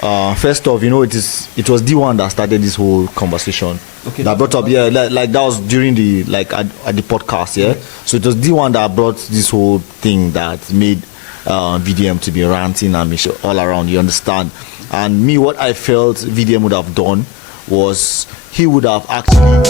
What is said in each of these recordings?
First off, it was DEEONE that started this whole conversation. Okay. That brought up, like that was during the at the podcast, yeah. So it was DEEONE that brought this whole thing that made VDM to be ranting and be all around. You understand? And me, what I felt VDM would have done was he would have actually.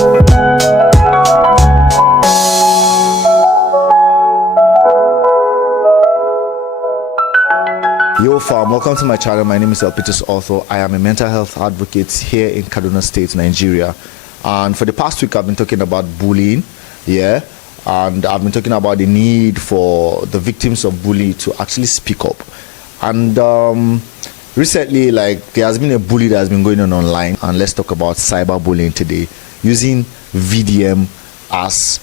Yo fam, welcome to my channel. My name is Elpitus Author. I am a mental health advocate here in Kaduna State, Nigeria. And for the past week, I've been talking about bullying, yeah, and I've been talking about the need for the victims of bullying to actually speak up. And recently, like, there has been a bully that has been going on online, and let's talk about cyberbullying today, using VDM as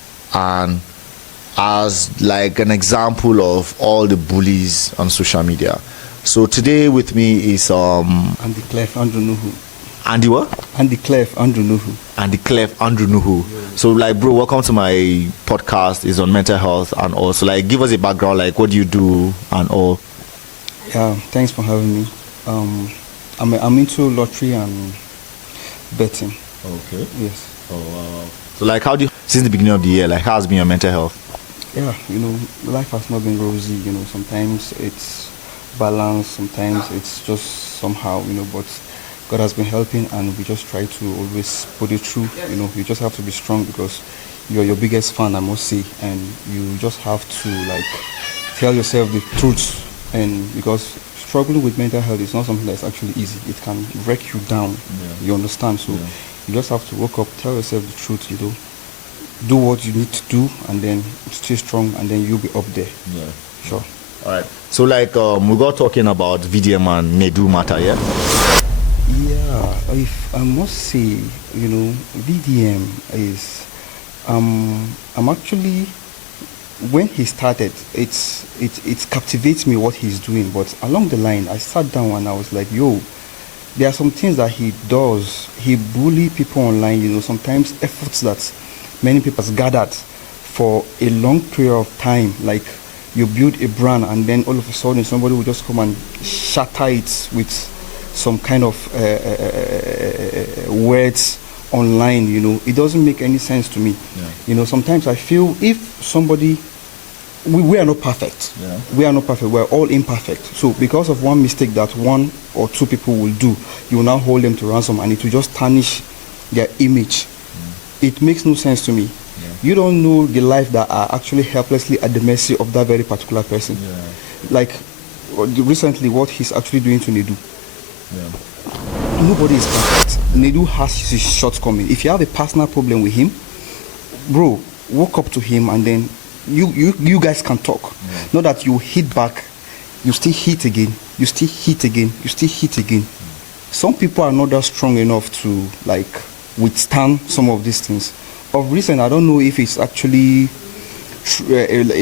like an example of all the bullies on social media. So today with me is Andy Clef Andrew Nuhu. Andy what? Andy Clef Andrew Nuhu. Andy Clef Andrew Nuhu. Yeah. So like, bro, welcome to my podcast. It's on mental health and also like give us a background, like what do you do and all. Yeah, thanks for having me. I'm into lottery and betting. Okay. Yes. Oh wow. So like, how do you, since the beginning of the year, like how has been your mental health? Yeah, life has not been rosy. Sometimes it's balance, sometimes it's just somehow, but God has been helping, and we just try to always put it through. You just have to be strong because you're your biggest fan, I must say, and you just have to like tell yourself the truth. And because struggling with mental health is not something that's actually easy. It can break you down. Yeah. You understand? So you just have to wake up, tell yourself the truth. Do what you need to do, and then stay strong, and then you'll be up there. Yeah. Sure. All right. So like we got talking about VDM and NEDU matter, yeah? Yeah, if I must say, VDM is I'm actually, when he started, it captivates me what he's doing, but along the line I sat down and I was like, yo, there are some things that he does. He bully people online, sometimes efforts that many people have gathered for a long period of time, like you build a brand and then all of a sudden somebody will just come and shatter it with some kind of words online. It doesn't make any sense to me. Sometimes I feel if somebody, we are not perfect. We are not perfect. We're all imperfect. So because of one mistake that one or two people will do, you will now hold them to ransom and it will just tarnish their image. It makes no sense to me. You don't know the life that are actually helplessly at the mercy of that very particular person. Like recently what he's actually doing to NEDU. Nobody is perfect. NEDU has his shortcoming. If you have a personal problem with him, bro, walk up to him and then you guys can talk. Not that you hit back, you still hit again, you still hit again, you still hit again. Some people are not that strong enough to like withstand some of these things. Of recent, I don't know if it's actually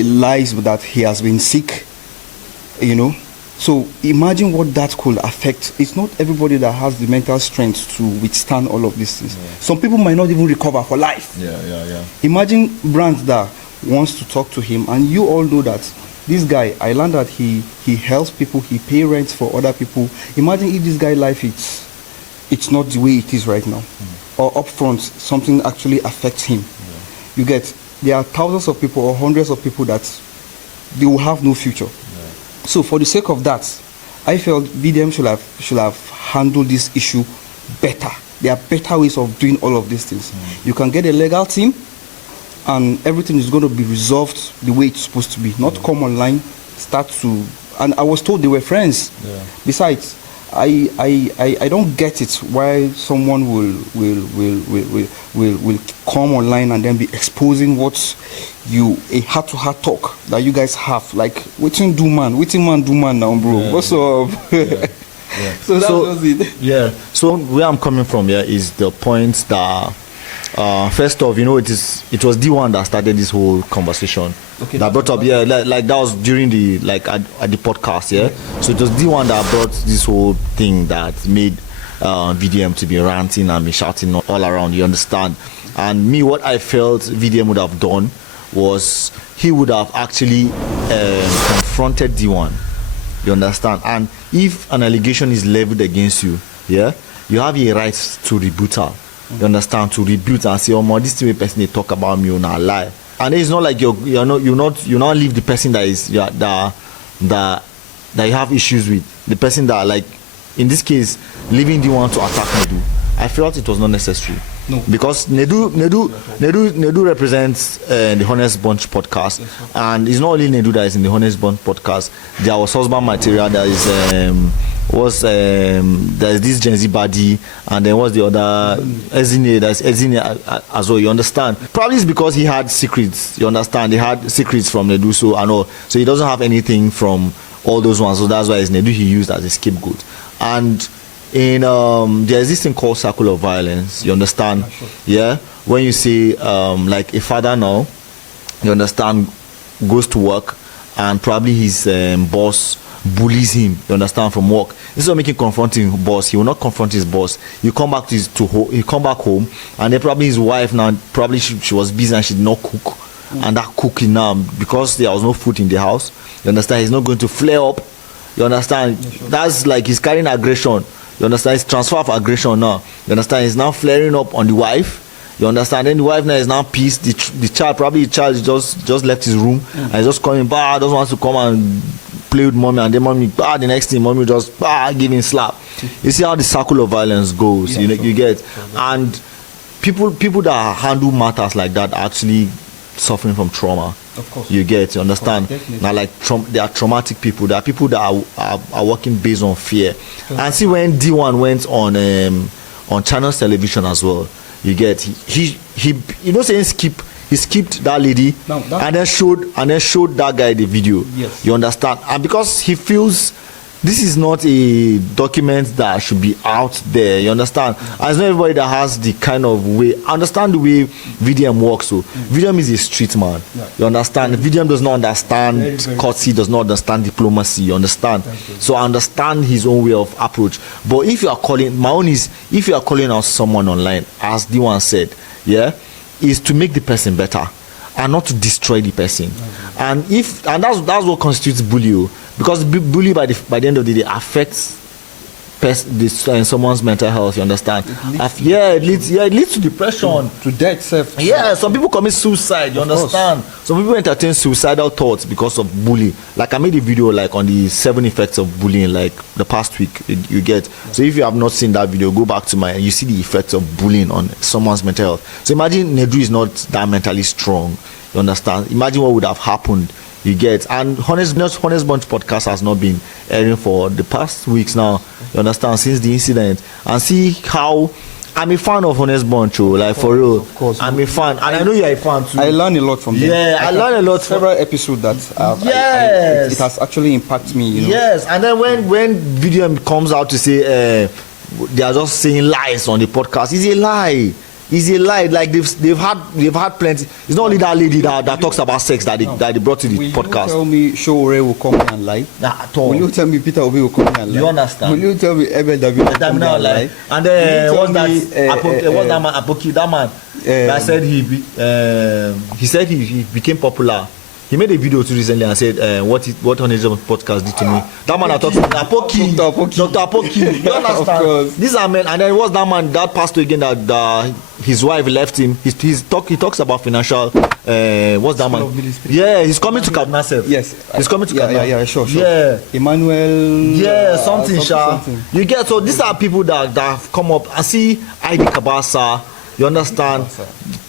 lies that he has been sick, So imagine what that could affect. It's not everybody that has the mental strength to withstand all of these things. Some people might not even recover for life. Imagine brands that wants to talk to him, and you all know that this guy, I learned that he helps people, he pays rent for other people. Imagine if this guy's life it's not the way it is right now. Or up front, something actually affects him. You get, there are thousands of people or hundreds of people that they will have no future. So for the sake of that, I felt VDM should have handled this issue better. There are better ways of doing all of these things. You can get a legal team and everything is going to be resolved the way it's supposed to be. Not come online, start to, and I was told they were friends. Besides, I don't get it why someone will come online and then be exposing what a heart-to-heart talk that you guys have. Like, waiting man do man now, bro. What's up? So that was it. So where I'm coming from here is the point that first off, it was DEEONE that started this whole conversation. Okay, that brought up, like that was during the at the podcast, yeah. So it was DEEONE that brought this whole thing that made VDM to be ranting and be shouting all around. You understand? And me, what I felt VDM would have done was he would have actually confronted DEEONE You understand? And if an allegation is leveled against you, yeah, you have a right to rebut her. You understand? To rebut and say, oh man, this thing person they talk about me on a lie. And it's not like you not leave the person that is that you have issues with. The person that, like in this case, leaving the one to attack NEDU. I felt it was not necessary. No. Because NEDU represents the Honest Bunch podcast, yes, and it's not only NEDU that is in the Honest Bunch podcast. There was husband material. There is there's this Gen Z body, and then what's the other Ezine? There's Ezine as well. You understand? Probably it's because he had secrets. You understand? He had secrets from NEDU, so I know. So he doesn't have anything from all those ones. So that's why it's NEDU he used as a scapegoat. And in there's this thing called circle of violence. You understand? Sure. Yeah. When you see like a father now, you understand, goes to work, and probably his boss bullies him. You understand, from work. Instead of making confronting boss, he will not confront his boss. You come back he come back home, and then probably his wife now, probably she was busy and she did not cook, and that cooking now, because there was no food in the house. You understand? He's not going to flare up. You understand? Yeah, sure. That's like he's carrying aggression. You understand? It's transfer of aggression now. You understand? He's now flaring up on the wife. You understand? Then the wife now is now pissed. The child, probably the child just left his room, and he's just coming back, doesn't want to come and play with mommy, and then mommy, the next thing, mommy just give him slap. You see how the circle of violence goes. Yeah, you get. And people that handle matters like that are actually suffering from trauma. Of course. You get, you understand? Now, like they are traumatic people. There are people that are working based on fear. And see, when DEEONE went on Channels television as well, you get, he you know, saying he skipped that lady, and then showed that guy the video. Yes. You understand? And because he feels this is not a document that should be out there. You understand? And it's not everybody that has the kind of way. I understand the way VDM works. So VDM is a street man. Yeah. You understand? VDM does not understand courtesy, does not understand diplomacy. You understand? So I understand his own way of approach. But if you are calling, my own is, if you are calling out someone online, as DEEONE said, yeah, is to make the person better and not to destroy the person. And that's what constitutes bullying. Because bullying by the end of the day affects someone's mental health. You understand? It leads to depression, to death. Yeah, some people commit suicide. You understand? Some people entertain suicidal thoughts because of bullying. Like I made a video like on the 7 effects of bullying like the past week. You get. So if you have not seen that video, go back to mine. You see the effects of bullying on someone's mental health. So imagine NEDU is not that mentally strong. You understand? Imagine what would have happened. You get. And Honest Bunch podcast has not been airing for the past weeks now. You understand? Since the incident. And see how I'm a fan of Honest Bunch, like for real. Of course. I'm a fan. And I know you're a fan too. I learned a lot from them. Yeah, I learned a lot. Several episodes that it has actually impacted me. You know? Yes. And then when VDM comes out to say they are just saying lies on the podcast, it's a lie. It's a lie. Like they've had plenty. It's not only that lady that talks about sex that they brought to the podcast. Will you tell me Showore will come and lie? Nah, at all. Will you tell me Peter Obi will come and lie? You understand? Will you tell me Ebel David will come and lie? And then what's that man Apoki? That man that said he said he became popular. He made a video too recently and said what Honest podcast did to me. That man I talked to Apoki. Dr. Apoki. You understand? These are men. And then what's that man, that pastor again that his wife left him? He talks about financial what's that man? Yeah, he's coming to Kaduna. Yes. He's coming to Kaduna. Yeah, sure. Yeah. Emmanuel. Yeah, something. You get, so these are people that have come up and see ID Kabasa. You understand?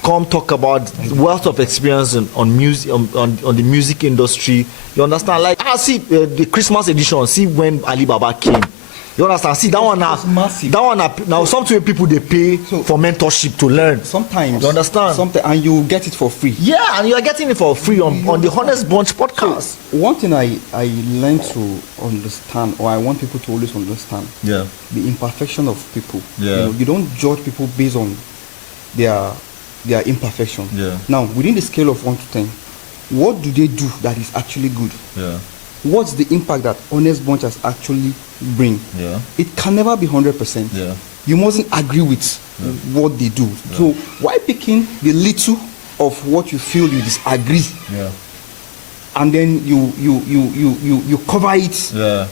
Come talk about wealth of experience on music, on the music industry. You understand? Like I see the Christmas edition. See when Ali Baba came. You understand? See that one now. That one now. Sometimes people they pay for mentorship to learn. Sometimes. You understand? Sometimes, and you get it for free. Yeah, and you are getting it for free on the Honest Bunch podcast. So, one thing I learned to understand, or I want people to always understand, the imperfection of people. Yeah. You don't judge people based on their imperfection. Yeah. Now, within the scale of 1 to 10, what do they do that is actually good? Yeah. What's the impact that Honest Bunch has actually bring? Yeah. It can never be 100%. Yeah. You mustn't agree with what they do. Yeah. So why picking the little of what you feel you disagree? Yeah. and then you cover it. Yeah.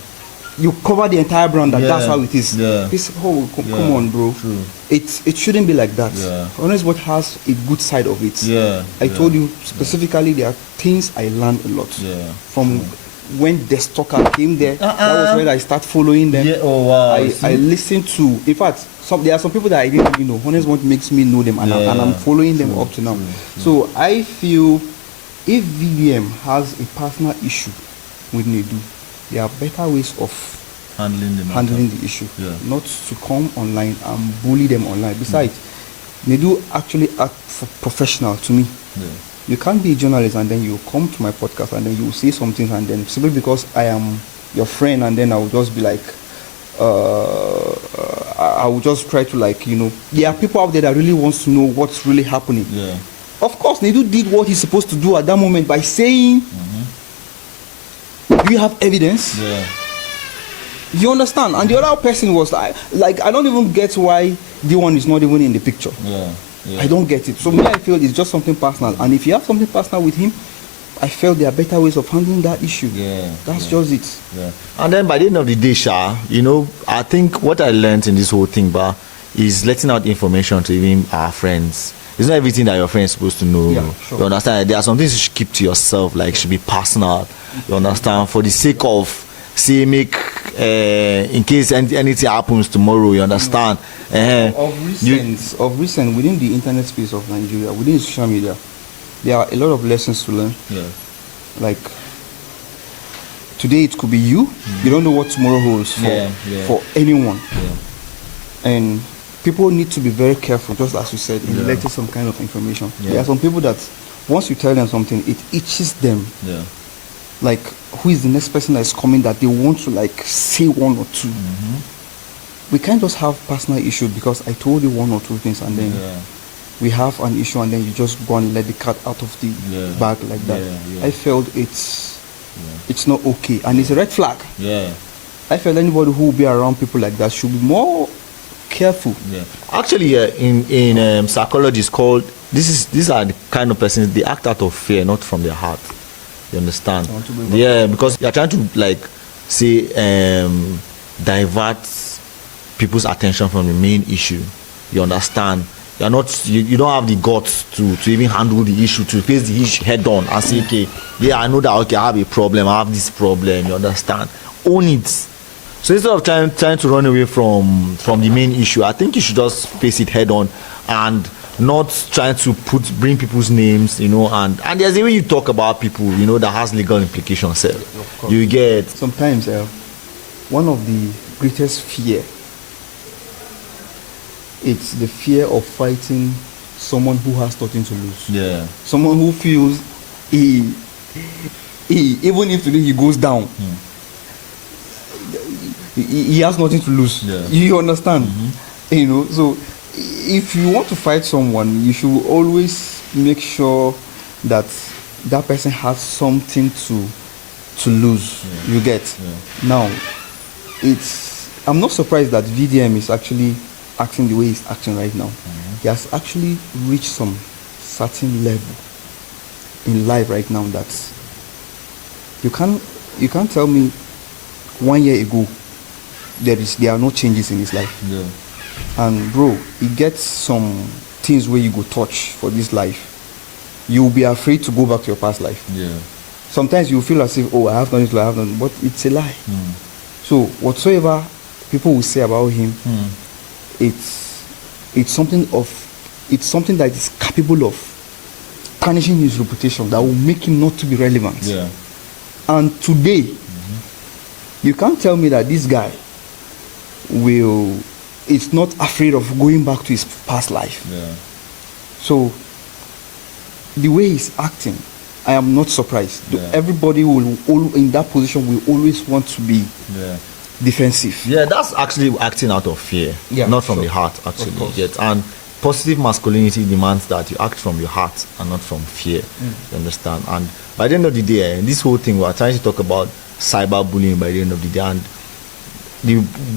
You cover the entire brand. That's how it is. Yeah. Come on, bro. True. It shouldn't be like that. Yeah. Honest what has a good side of it. Yeah. I told you specifically there are things I learned a lot from when the stalker came there. That was when I start following them. Yeah. Oh wow. I listened to. In fact, there are some people that I didn't really know. Honest what makes me know them, and I'm following them up to now. So I feel if VDM has a personal issue with NEDU, there are better ways of handling the issue. Not to come online and bully them online. Besides, NEDU actually act professional to me. You can't be a journalist and then you come to my podcast and then you say something and then simply because I am your friend and then I will just be like, I will just try to like, there are people out there that really wants to know what's really happening. Of course, NEDU did what he's supposed to do at that moment by saying, do you have evidence? You understand? And the other person was like I don't even get why DEEONE is not even in the picture. I don't get it. So me, I feel it's just something personal. And if you have something personal with him, I felt there are better ways of handling that issue. That's just it. And then by the end of the day, I think what I learned in this whole thing, is letting out information to even our friends. It's not everything that your friend is supposed to know. You understand? There are some things you should keep to yourself, like should be personal. You understand? For the sake of, say, in case anything happens tomorrow, you understand? Of recent, within the internet space of Nigeria, within social media, there are a lot of lessons to learn. Like, today it could be you. You don't know what tomorrow holds for anyone. And people need to be very careful, just as you said, in letting some kind of information. There are some people that once you tell them something, it itches them. Like, who is the next person that is coming that they want to like say one or two. We can't just have personal issues because I told you one or two things and then we have an issue and then you just go and let the cat out of the bag like that. I felt it's not okay and it's a red flag. I felt anybody who will be around people like that should be more careful. Actually, in psychology, it's called these are the kind of persons they act out of fear, not from their heart. You understand? Because you're trying to like say divert people's attention from the main issue. You understand? You're not. You don't have the guts to even handle the issue, to face the issue head on and say, okay, I know that. Okay, I have a problem. I have this problem. You understand? Own it. So instead of trying to run away from the main issue, I think you should just face it head on and not trying to bring people's names, and there's a way you talk about people, that has legal implications. You get sometimes one of the greatest fear, it's the fear of fighting someone who has nothing to lose. Someone who feels he even if today he goes down, he has nothing to lose. You understand? So if you want to fight someone, you should always make sure that that person has something to lose. You get? Now, I'm not surprised that VDM is actually acting the way he's acting right now. He has actually reached some certain level in life right now that you can't tell me 1 year ago there are no changes in his life. And bro, he gets some things where you go touch for this life. You'll be afraid to go back to your past life. Sometimes you feel as if, I have done it, I have done it, but it's a lie. So whatsoever people will say about him, it's something that is capable of tarnishing his reputation, that will make him not to be relevant. And today, you can't tell me that this guy is not afraid of going back to his past life. So the way he's acting, I am not surprised. Everybody in that position will always want to be defensive. That's actually acting out of fear, not from the heart, actually. And positive masculinity demands that you act from your heart and not from fear. You understand? And by the end of the day, this whole thing, we are trying to talk about cyberbullying by the end of the day. And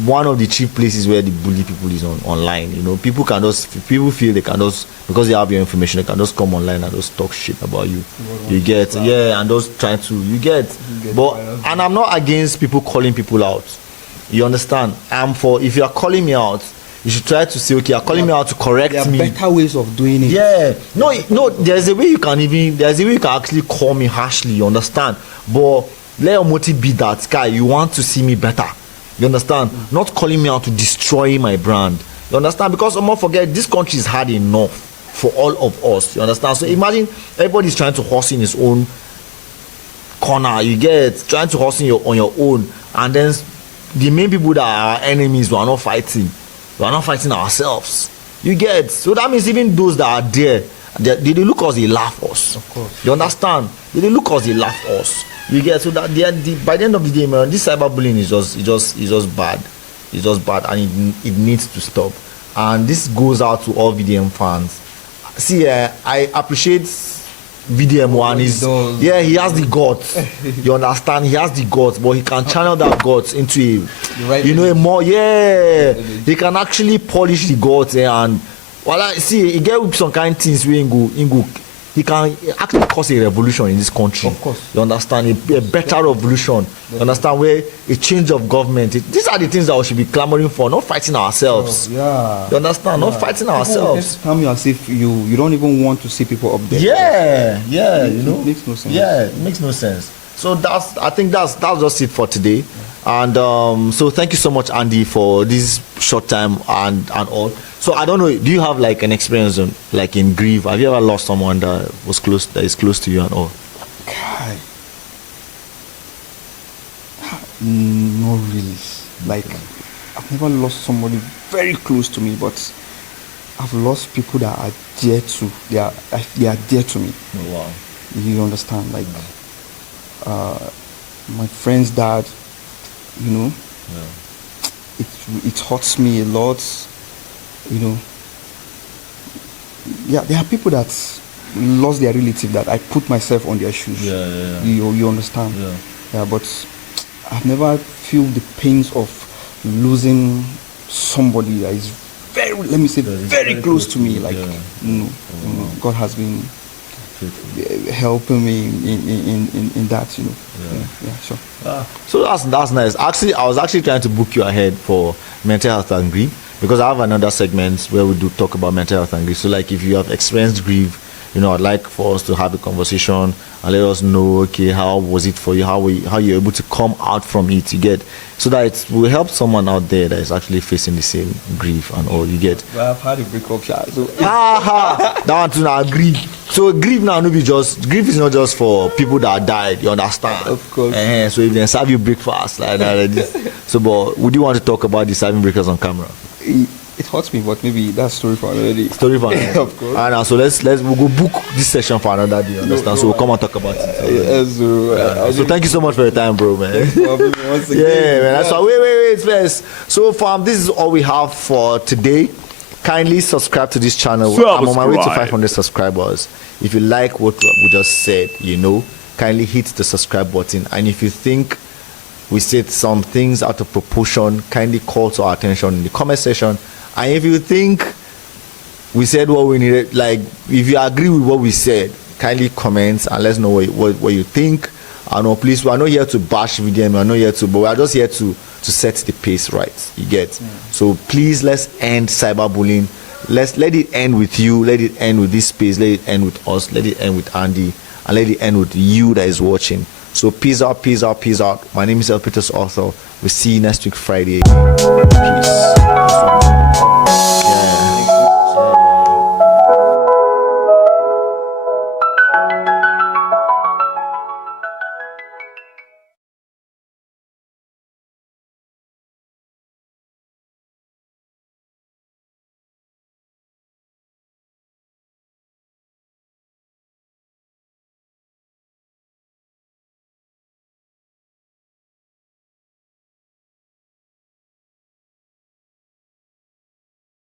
one of the chief places where the bully people is online. You know, people feel they can just, because they have your information, they can just come online and just talk shit about you. You get, yeah, and just trying to, you get. But and I'm not against people calling people out. You understand? I'm for, if you are calling me out, you should try to say, okay, you're calling me out to correct me. There are better ways of doing it. Yeah. No, there's a way you can actually call me harshly, you understand? But let your motive be that, guy, you want to see me better. You understand? Not calling me out to destroy my brand. You understand? Because I'm not forget, this country is hard enough for all of us. You understand? So imagine everybody's trying to hustle in his own corner. You get trying to hustle on your own, and then the main people that are our enemies, we are not fighting. We are not fighting ourselves. You get? So that means even those that are there, they look us, they laugh us. Of course. You understand? They look us, they laugh us. You get? So that by the end of the day, man, this cyberbullying is just bad. It's just bad, and it needs to stop. And this goes out to all VDM fans. See, I appreciate VDM one. He has the guts. You understand? He has the guts, but he can channel that guts into a more. He can actually polish the guts and he get some kind of things where he can actually cause a revolution in this country. Of course. You understand? A better revolution. You understand? Where a change of government. These are the things that we should be clamoring for, not fighting ourselves. Yeah. You understand? Not fighting ourselves. Tell me as if you don't even want to see people up there. Yeah. You know? It makes no sense. Yeah, it makes no sense. So I think that's just it for today. And so thank you so much, Andy, for this short time and all. So I don't know, do you have like an experience like in grief? Have you ever lost someone that is close to you and all? God. Not really. Like, I've never lost somebody very close to me, but I've lost people that are dear to. They are dear to me. Oh, wow. You understand? Like, my friend's dad. You know, it hurts me a lot. You know, there are people that lost their relative that I put myself on their shoes. You understand? But I've never feel the pains of losing somebody that is very close to me. Like, God has been helping me in that, you know. Sure. So that's nice. Actually, I was actually trying to book you ahead for mental health and grief, because I have another segment where we do talk about mental health and grief. So like, if you have experienced grief, you know, I'd like for us to have a conversation and let us know, okay, how was it for you, how you're able to come out from it, you get, so that it will help someone out there that is actually facing the same grief and all, you get. Well, I've had a breakup, so that one too, now grief. So grief now grief is not just for people that died, you understand? Of course. So if they serve you breakfast like this, so but would you want to talk about the serving breakfast on camera? It hurts me, but maybe that's story for another day. Story for another day. Of course. And now, so we'll go book this session for another day, understand? So we'll come and talk about it. So thank you so much for your time, bro, man. Once again. Yeah, man. That's why. Wait, first. So fam, this is all we have for today. Kindly subscribe to this channel. I'm on my way to 500 subscribers. If you like what we just said, you know, kindly hit the subscribe button. And if you think we said some things out of proportion, kindly call to our attention in the comment section. And if you think we said what we needed, like if you agree with what we said, kindly comment and let us know what you think. And no, please, we are not here to bash VDM, we are not here to, but we are just here to set the pace right. You get? So please, let's end cyberbullying. Let it end with you. Let it end with this space. Let it end with us. Let it end with Andy. And let it end with you that is watching. So peace out, peace out, peace out. My name is Peters Author. We'll see you next week Friday. Peace.